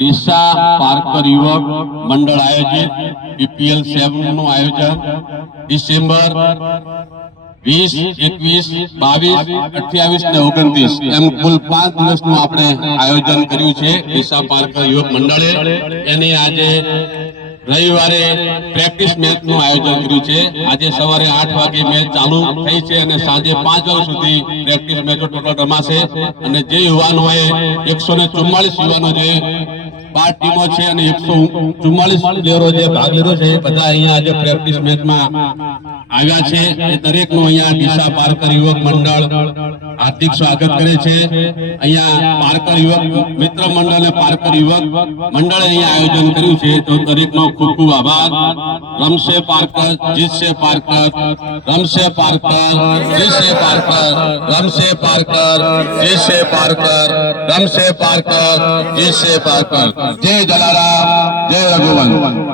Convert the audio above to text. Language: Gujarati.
ડીસા પાર્કર યુવક મંડળ આયોજિત પીપીએલ 7 નું આયોજન ડિસેમ્બર 20, 21, 22, 28 ને 29 એમ કુલ 5 દિવસનું આપણે આયોજન કર્યું છે ડીસા પાર્કર યુવક મંડળે। એની આજે રવિવારે પ્રેક્ટિસ મેચ નું આયોજન કર્યું છે। આજે સવારે 8 વાગે મેચ ચાલુ થઈ છે અને સાંજે 5 વાગ્યા સુધી પ્રેક્ટિસ મેચો ટોટલ રમાશે। અને જે યુવાનોએ 144 યુવાનો જે 12 ટીમો છે અને 144 પ્લેયરો જે ભાગ લીધો છે બધા અહીંયા આજે પ્રેક્ટિસ મેચમાં આવ્યા છે। એ દરેકનું અહીંયા ડીસા પાર્કર યુવક મંડળ હાર્દિક સ્વાગત કરે છે। અહીંયા પાર્કર યુવક મિત્ર મંડળ અને પાર્કર યુવક મંડળે અહીંયા આયોજન કર્યું છે તો દરેકનો ખૂબ ખૂબ આભાર। રમશે પાર્કર, જીતશે પાર્કર, રમશે પાર્કર, જીતશે પાર્કર, રમશે પાર્કર, જીતશે પાર્કર, રમશે પાર્કર, જીતશે પાર્કર। જય જલારામ, જય રઘુવંશ।